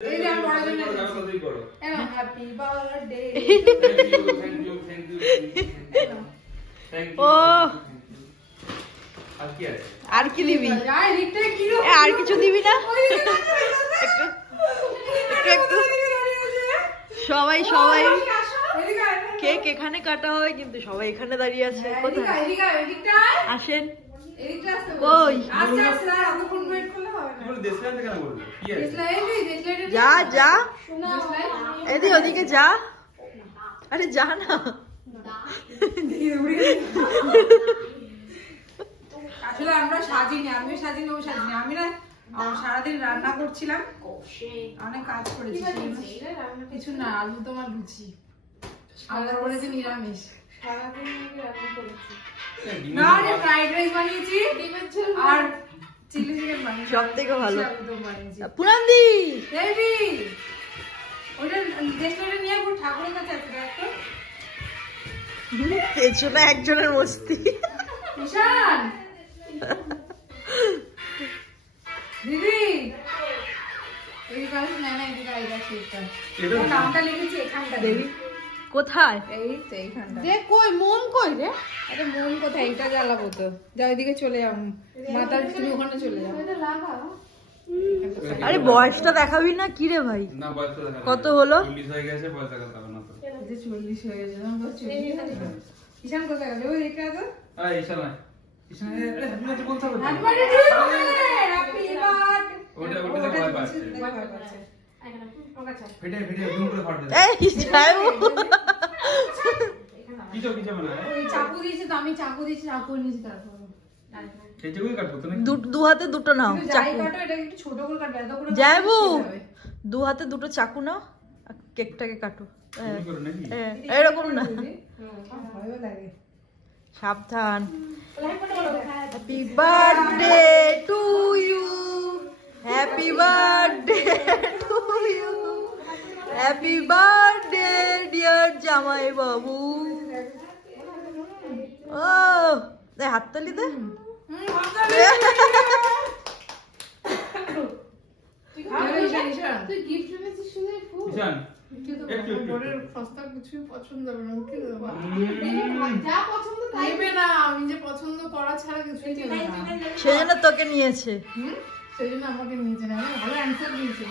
আর কি দিবি? আর কিছু দিবি না? সবাই সবাই কেক এখানে কাটা হবে, কিন্তু সবাই এখানে দাঁড়িয়ে আছে। আসেন। যা যা, এদিকে ওদিকে যা। আরে যা না। আসলে আমরা সাজিনি, আমিও সাজিনি, ও সাজিনি। আমি না সারাদিন রান্না করছিলাম, অনেক কাজ করেছি, কিছু না, আলু তোমার লুচি আবার বলেছে নিরামিষ। না রে, ফ্রাইড রাইস বানিয়েছি আর চিলি চিকেন বানিয়েছি। সব থেকে ভালো পুরান্দি দেবী ওটা দেশটা নিয়ে পুরো ঠাকুরের কাছে আছে দেখো। পেছনে একজনের মস্তি। ঈশান দিদি এদিকে আসুন না, এদিকে আইডা সেটা নামটা লিখেছি এখানটা। দেবী কোথায়? এই তো এইখানটা। যে কই মোম কই রে? আরে মোম কোথায়? এটা জ্বালাবো তো। যাও এদিকে চলে যাও, মাথার তুমি ওখানে চলে যাও। এটা লাগা। আরে বয়সটা দেখাবি না কি রে ভাই? না বয়সটা দেখাবো। কত হলো? 40 হয়ে গেছে, বয়স দেখাতে হবে না তো। যে 40 হয়ে গেছে না, বস 40। ঈশান কোথায় গেল? ওই দেখে তো। আয় ঈশান আয়। ঈশান এ হ্যাপি বার্থডে বলতে হবে। Happy birthday to you. Happy birthday. ওটা ভয় পাচ্ছে। ভয় পাচ্ছে। ফেটে জুম করে ফাট দে। এই যাও। কিছু মানে ওই চাকু দিয়েছে তো, আমি চাকু দিয়েছি, চাকু নিয়েছি তারপর। কেটেগুলো কাটবো তো নাকি? দু হাতে দুটো নাও যাই চাকু। কাটো, এটা একটু ছোট করে কাটো, এত করে যাইবো। দু হাতে দুটো চাকু নাও, কেকটাকে কাটো। তুমি করো নাকি? এরকম না, ভয়ও লাগে। সাবধান। Happy birthday to you, happy birthday to you, happy birthday dear জামাই বাবু। ও হাততালি দে। ঈশান সেজন্য তোকে নিয়েছে। সেই জন্য আমাকে নিয়েছে না, ভালো অ্যান্সার দিয়েছে।